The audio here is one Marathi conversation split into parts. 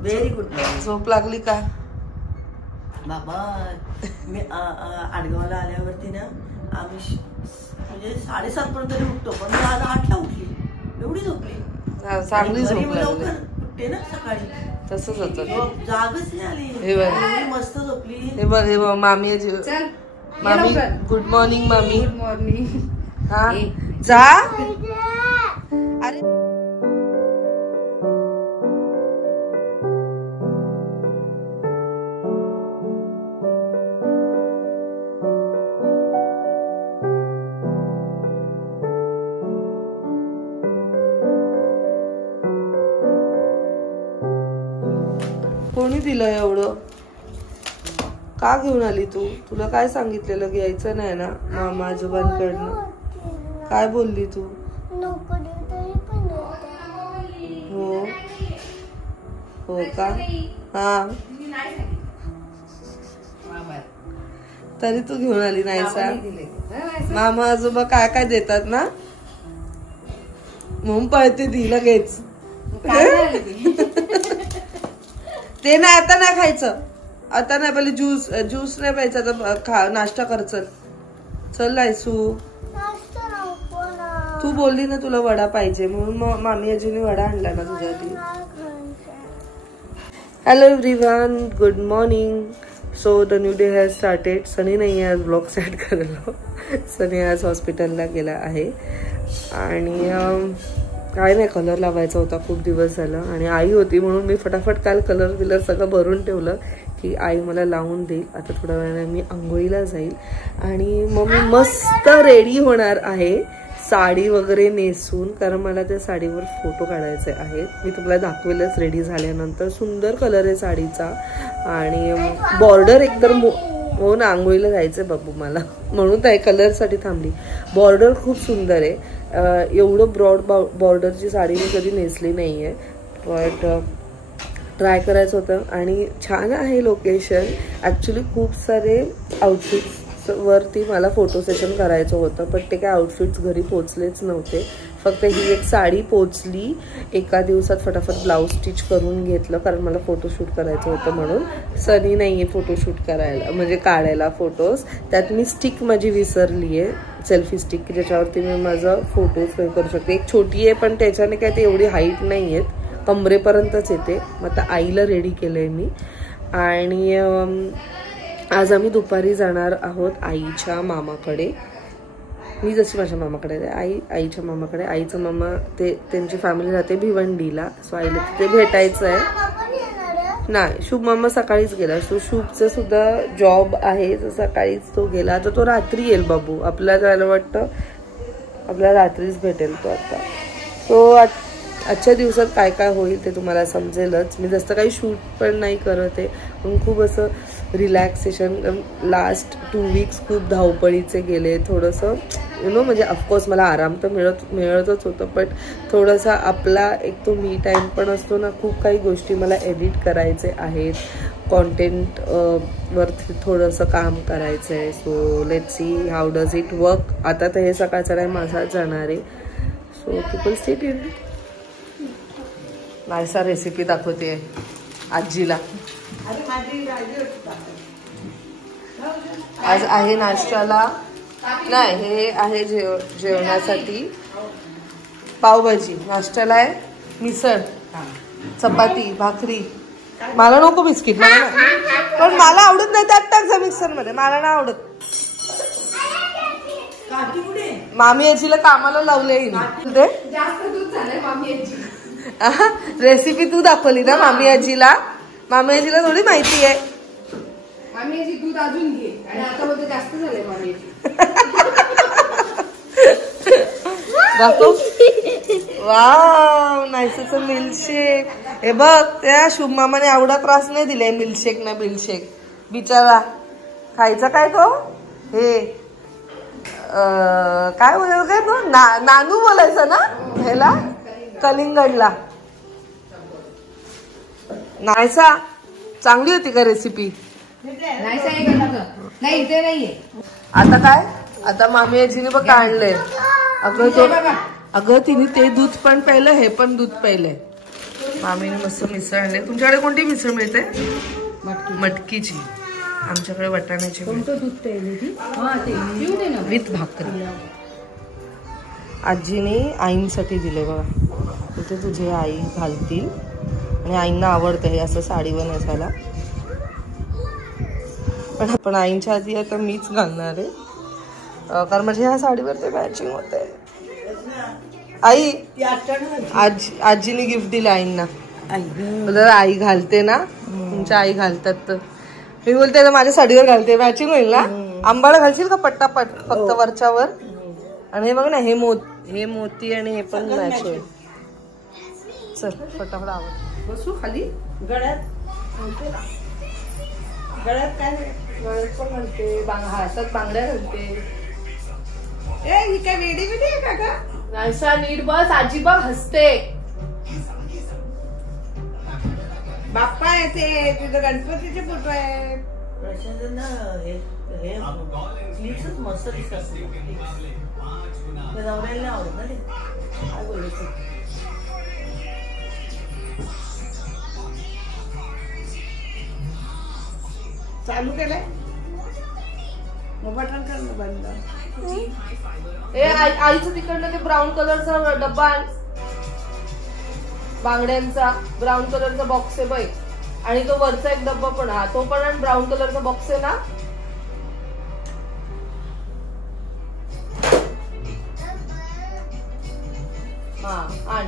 Very good. झोप लागली का बाबा? मी आडगावला आल्यावरती ना आम्ही म्हणजे 7:30 पर्यंत उठतो, पण मी आज 8ला उठली. एवढी झोपली. चांगली झोप लागली. उठते ना सकाळी, तसंच होतं. जागच नाही आली. एवढी मस्त झोपली. हे बघ मामी. मामी गुड मॉर्निंग. मामी गुड मॉर्निंग. हा जा. अरे कोणी दिलं एवढं? का घेऊन आली तू? तुला काय सांगितलेलं घ्यायचं नाही ना मामा आजोबांकडनं? काय बोलली तू? हो हो का? हा तरी तू घेऊन आली नाही सा? मामा आजोबा काय काय देतात ना म्हणून पळते ती लगेच. ते नाही, आता नाही खायचं. आता नाही, पहिले ज्यूस नाही प्यायचा. आता नाश्ता कर. चल लायसू. तू बोलली ना तुला वडा पाहिजे म्हणून मामी आजीने वडा आणला ना तुझ्यासाठी. Hello everyone, good morning. So the new day has started. Sunny नाही आहे आज ब्लॉग स्टार्ट करायला. सनी आज हॉस्पिटलला गेला आहे आणि काय नाही, कलर लावायचा होता खूप दिवस झालं आणि आई होती म्हणून मी फटाफट काल कलर बिलर सगळं भरून ठेवलं की आई मला लावून देईल. आता थोड्या वेळाने मी आंघोळीला जाईल आणि मग मी मस्त रेडी होणार आहे साडी वगैरे नेसून, कारण मला त्या साडीवर फोटो काढायचे आहेत. मी तुम्हाला दाखवेलच रेडी झाल्यानंतर. सुंदर कलर आहे साडीचा आणि बॉर्डर एकदम हो ना, आंघोळीला जायचंय बाबू मला म्हणून त्या कलरसाठी थांबली. बॉर्डर खूप सुंदर आहे. एवढं ब्रॉड बॉर्डरची साडी मी कधी नेसली नाही आहे, बट ट्राय करायचं होतं. आणि छान आहे लोकेशन. ॲक्च्युली खूप सारे आउटफिट्सवरती मला फोटो सेशन करायचं होतं, पण ते काय आउटफिट्स घरी पोचलेच नव्हते. फक्त ही एक साडी पोचली. एका दिवसात फटाफट ब्लाऊज स्टिच करून घेतलं, कारण मला फोटोशूट करायचं होतं म्हणून. सनी नाही आहे फोटोशूट करायला, म्हणजे काढायला फोटोज. त्यात मी स्टिक माझी विसरली आहे, सेल्फी स्टिक, ज्याच्यावरती मी माझं फोटोज करू शकते. एक छोटी आहे पण त्याच्याने काय ते एवढी हाईट नाही आहेत, कमरेपर्यंतच येते. मग आता आईला रेडी केलं आहे मी. आणि आज आम्ही दुपारी जाणार आहोत आईच्या मामाकडे. मी जशी माझ्या मामाकडे आईच्या मामाकडे. आईचं मामा ते त्यांची फॅमिली राहते भिवंडीला, सो आईला तिथे भेटायचं आहे. नाही, शुभ मामा सकाळीच गेला. सो शुभचं सुद्धा जॉब आहे, तर सकाळीच तो गेला. आता तो रात्री येईल बाबू. आपल्याला वाटतं आपल्याला रात्रीच भेटेल तो आता. सो आजच्या दिवसात काय काय होईल ते तुम्हाला समजेलच. मी जास्त काही शूट पण नाही करत आहे, पण खूप असं रिलॅक्सेशन. लास्ट 2 वीक्स खूप धावपळीचे गेले. थोडंसं म्हणजे ऑफकोर्स मला आराम तर मिळतच होतं, बट थोडासा आपला एक तो मी टाईम पण असतो ना. खूप काही गोष्टी मला एडिट करायचे आहेत, कॉन्टेंट वरती थोडंसं काम करायचं आहे. So let's see how does it work. आता तर हे सकाळचा टाईम माझाच जाणार आहे. So people stay tuned. नाहीसा रेसिपी दाखवते आजीला. आज आहे नाश्त्याला, नाही हे आहे जेवणासाठी पावभाजी. नाश्त्याला आहे मिसळ, चपाती, भाकरी. मला नको बिस्किट, मला पण मला आवडत नाही. त्यात टाक जा मिक्सर मध्ये, मला नाही आवडत. मामी आजीला कामाला लावले. रेसिपी तू दाखवली ना मामी आजीला. मामी आजीला थोडी माहिती आहे. मामी आजी दूध अजून घे, आणि आता मध्ये जास्त झालंय मामी आजी. दाखव. वाव, नाहीच मिल्कशेक. हे बघ, त्या शुभ मामाने एवढा त्रास नाही दिलाय मिल्कशेक ना बिलशेक. बिचारा खायचा काय तो, हे काय बोलायचं काय तो, नानू बोलायचा ना ह्याला, कलिंगडला. नाहीसा चांगली होती का रेसिपी? नाही ते नाहीये. आता काय, आता मामी आजीने बघ काढलंय. अगं तिने ते दूध पण प्यायलं, हे पण दूध प्यायलंय. मामीने मस्त मिसळ आणले. तुमच्याकडे कोणती मिसळ मिळते? मटकीची. आमच्याकडे वाटाण्याची विथ भाकरी. आजीने आईंसाठी दिले बघा. तिथे तुझे आई घालतील आणि आईंना आवडतं हे असं साडीवर नेसायला. पण आईंच्या आधी आता मीच घालणार आहे कारण म्हणजे ह्या साडीवर ते मॅचिंग होत आहे. आई आजीने गिफ्ट दिलं आईंना. जर आई घालते ना तुमच्या आई घालतात तर मी बोलते माझ्या साडीवर घालते मॅचिंग होईल ना. आंबाडा घालशील का पट्टापट फक्त वरच्यावर. आणि हे बघ ना हे मोती आणि हे पण मॅच होईल. चल फटाफट आवड बसू खाली. गळ्यात काय गळ्यात पण घालते. हातात बांगड्या घालते. ही काय वेडी वेडी आहे का ग? असा नीट बस. आजी बघ हसते. बाप्पा आहे ते तुझं गणपतीचे फोटो आहे. मस्त दिसतात. नवऱ्याला आवडत ना ते. काय बोलायचं. चालू केलंय मग बटन करणं बंद. आईचं तिकडनं ते ब्राऊन कलरचा डब्बा बांगड्यांचा ब्राऊन कलरचा बॉक्स आहे बाई. आणि तो वरचा एक डब्बा पण हा तो पण ब्राऊन कलरचा बॉक्स आहे ना. हा आण.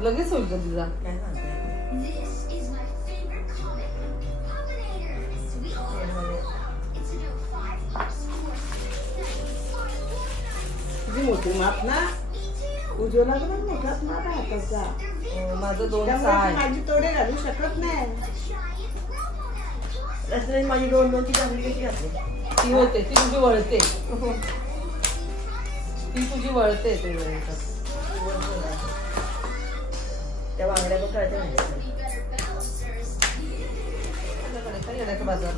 लगेच होईल का तिचा. मोठी माप ना उज्ज्वला मोठाच माप आहे हाताचा. माझं 2 आहे. माझी तोडे घालू शकत नाही. माझी 2 ती चांगली कशी घातली. ती होते ती तुझी वळते. ती तुझी वळते ते त्या बांगड्या पण कळते बाजार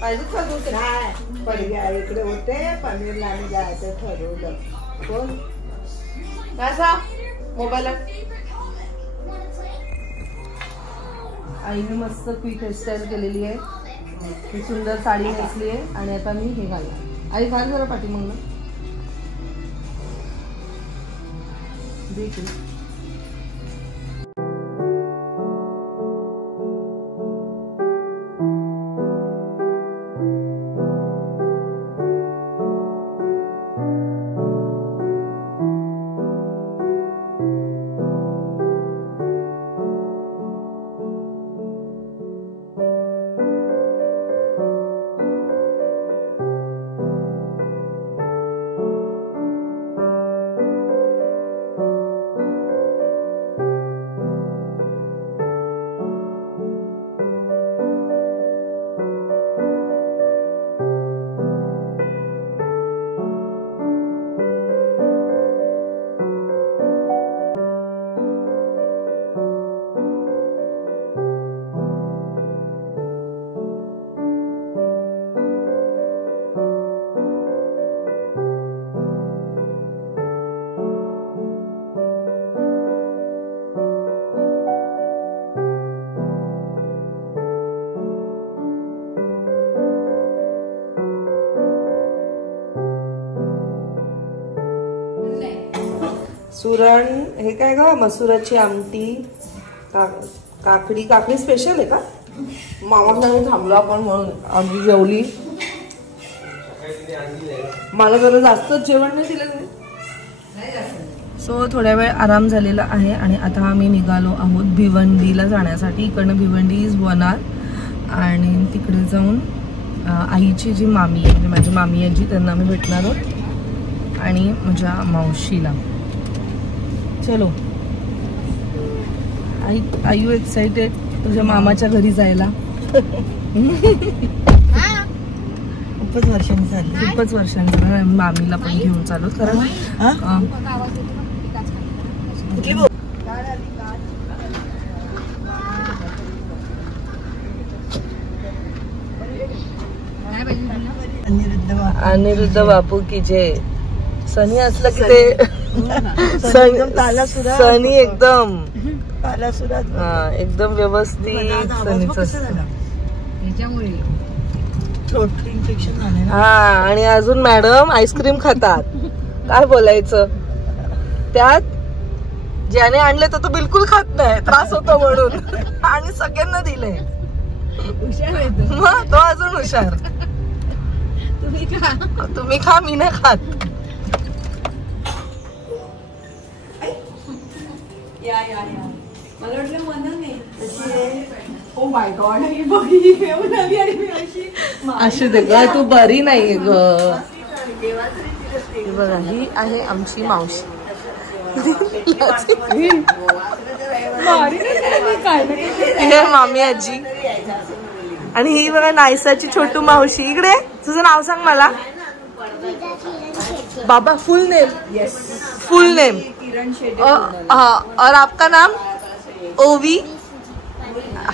पाहिजे का दूध नाही. पडग्या इकडे होते पनीरला आम्ही जायचं ठरवलं. कोण कसा मोबाईल. आईने मस्त क्विक हेअरस्टाईल केलेली आहे. ही सुंदर साडी नेसली आहे आणि आता मी हे घालणार. आई घाल जरा पाठी मग ना देखील. सुरण हे काय ग मसुराची आमटी काकडी स्पेशल आहे का. मामाकडे थांबलो आपण म्हणून आम्ही जेवली मला जरा जास्तच जेवण नाही दिलं. सो थोड्या वेळ आराम झालेला आहे आणि आता आम्ही निघालो आहोत भिवंडीला जाण्यासाठी. इकडनं भिवंडी इज 1 hour आणि तिकडे जाऊन आईची जी मामी आहे म्हणजे माझी मामी आजी त्यांना आम्ही भेटणार आहोत आणि माझ्या मावशीला. चलो आय यू एक्साइटेड तुझ्या मामाच्या घरी जायला? खूपच वर्षांनी झाली. खूपच वर्षांनी झालं. मामीला पण घेऊन चालू कारण अनिरुद्ध बापू की जय. सनी असलं की ते सनी एकदम एकदम व्यवस्थित सनीच असतं. हा आणि अजून मॅडम आईस्क्रीम खातात. काय बोलायचं त्यात ज्याने आणले तर तो बिलकुल खात नाही त्रास होतो म्हणून आणि सगळ्यांना दिले. तो अजून हुशार. तुम्ही खा मी नाही खात. मला वाटलं म्हणून नाही. असू दे ग तू बरी नाही ग. बघा ही आहे आमची मावशी. हे मामी आजी आणि ही बघा नायसाची छोटू मावशी. इकडे तुझं नाव सांग मला. बाबा फुल नेम. फुल नेम. और आपका नाम? ओवी.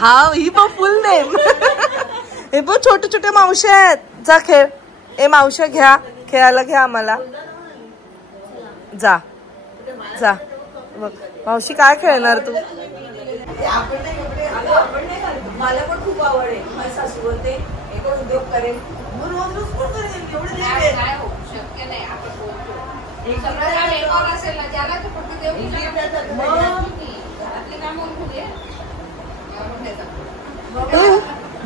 हा ही पण फुल नेम. हे पण छोटे छोटे मावशी आहेत. जा खेळ. ए मावशा घ्या खेळायला घ्या आम्हाला. जा जा बघ मावशी काय खेळणार तू? मला पण खूप आवड आहे. माझी सासू बोलते एक उद्योग करेल रोज रोज कोण करेल एवढं शक्य नाही. आपण बोलतो असेल ना ज्याला फक्त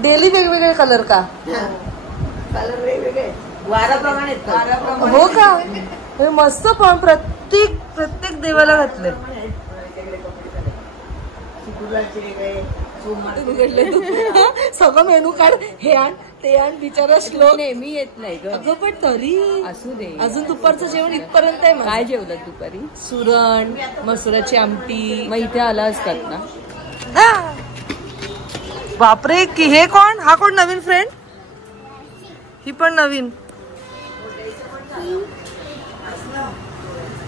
डेली वेगवेगळे कलर का? कलर वेगवेगळे वाराप्रमाणे. हो का? हे मस्त पण प्रत्येक देवाला घातले. सगळं मेनू काढ. हे आण ते आण बिचारा श्लोक नेहमी येत नाही ग. अगं पण तरी असू दे. अजून दुपारचं जेवण इथपर्यंत आहे. काय जेवलं दुपारी? सुरण मसुराची आमटी. मग इथे आला असतात ना. बापरे की हे कोण? हा कोण नवीन फ्रेंड? ही पण नवीन.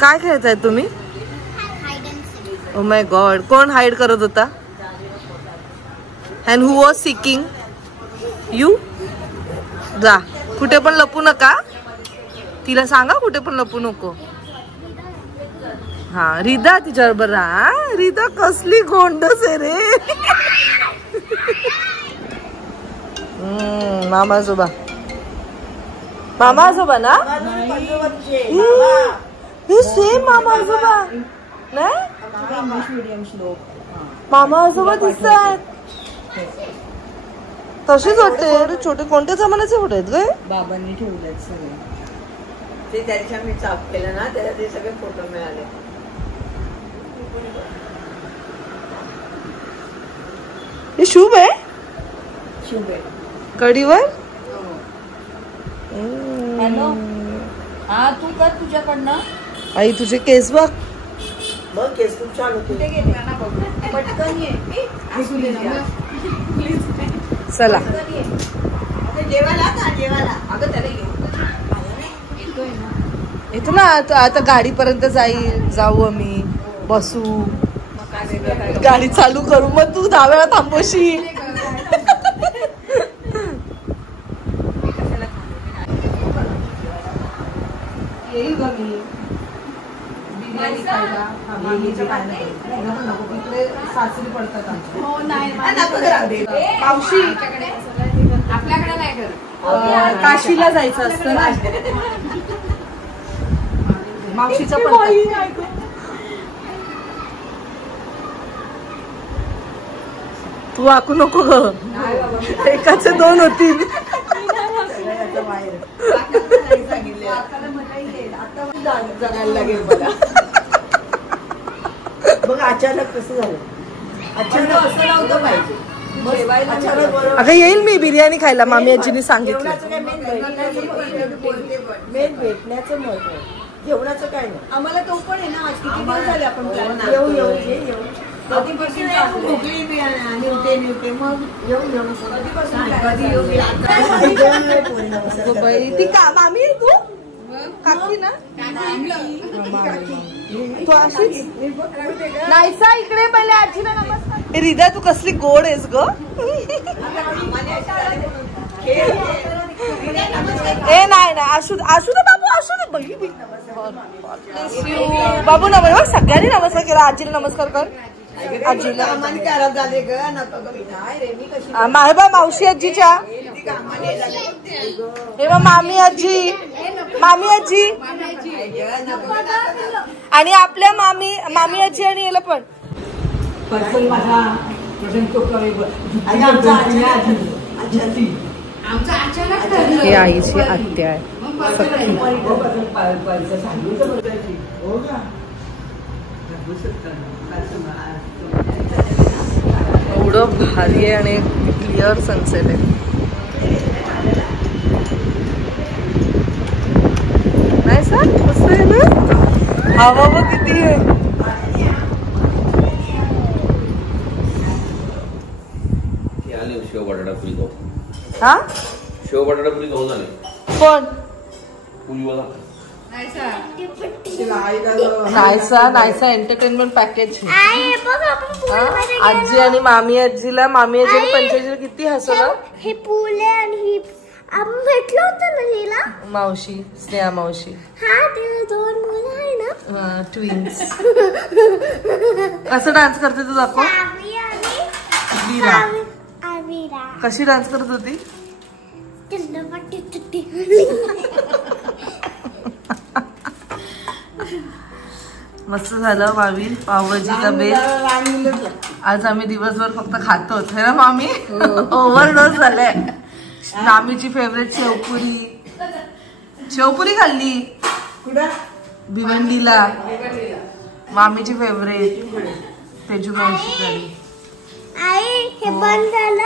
काय खेळताय तुम्ही? ओ माय गॉड कोण हाईड करत होता? And who was seeking you? जा कुठे पण लपू नका. तिला सांगा कुठे पण लपू नको. हा रिदा तिच्याबरोबर राहा. रिदा कसली गोंडस आहे रे. मामा आजोबा. मामा आजोबा ना? हे सेम मामा आजोबा नाही? मामा आजोबा दिसतात तसेच वाटते. छोटे कोणत्या जमान्याचे फोटो आहेत ग? बाबांनी ठेवलेत सगळे. ते त्याच्या मी चाप केलं ना त्याला ते सगळे फोटो मिळाले. हे शुभ आहे. शुभ आहे. कडीवर. हॅलो हा तू कर तुझ्याकडनं. आई तुझे केस बघ. बघ केस खूप छान होते. पटकन ये. चला जेवायला का जेवायला. अगं त्याला येतो ना आता गाडीपर्यंत जाऊ आम्ही. बसू गाडी चालू करू मग तू 10 वेळा थांबवशील. येईल ग मी बिर्याणी खायला. इकडे सासरी पडतात मावशी. आपल्याकडे नाही कर. काशीला जायचं असतं ना. मावशीचं पण तू वाकू नको ग. एकाचे 2 होतील. जगायला लागेल मला. बघ अचानक कसं झालं. अचानक असं नव्हतं पाहिजे. अगं येईल मी बिर्याणी खायला. मामी आजीने सांगितलं. मेन भेटण्याचं महत्व. जेवणाचं काय नाही. आम्हाला तो पण आहे ना. आज किती दिवस झाले आपण येऊ कधीपासून ती का मामी तू काकी ना तू अशीच नाहीसा इकडे पहिले आजीला नमस्कार. रिदा तू कसली गोड आहेस ग. ए नाही असू दे बाबू असू दे. बघी बाबू नमस्कार. सगळ्यांनी नमस्कार केला. आजीला नमस्कार कर. आजीला बा मावशी आजीच्या हे बा मामी आजी आणि आपल्या मामी आजी आणि याला पण हे आईची आत्या आहे. एवढं भारी आहे आणि क्लिअर सनसेट आहे. नाही सर मस्त आहे ना. हवा बघ किती आहे. शेव बटाटा पुरी खाऊ. हा शेव बटाटा पुरी खाऊ झाले. कोण पुरीवाला नाहीसा एंटरटेनमेंट पॅकेज. आजी आणि मामी आजीला मामी आजीने पंचायतीला किती हसवलं. हे पुले आणि आपण भेटलो होतो ना हिला. मावशी स्नेहा मावशी. हा तिला 2 मुलं आहे ना. ट्विन्स. कसं डान्स करते तू दाखव. आविरा कशी डान्स करत होती. मस्त झालं मामी. पावभाजीचा बेल. आज आम्ही दिवसभर फक्त खातो है ना मामी. ओव्हरडोस झालाय. मामीची फेवरेट शेवपुरी खाल्ली भिवंडीला. मामीची फेवरेट तेजू मावशी करी. आई हे बंद झालं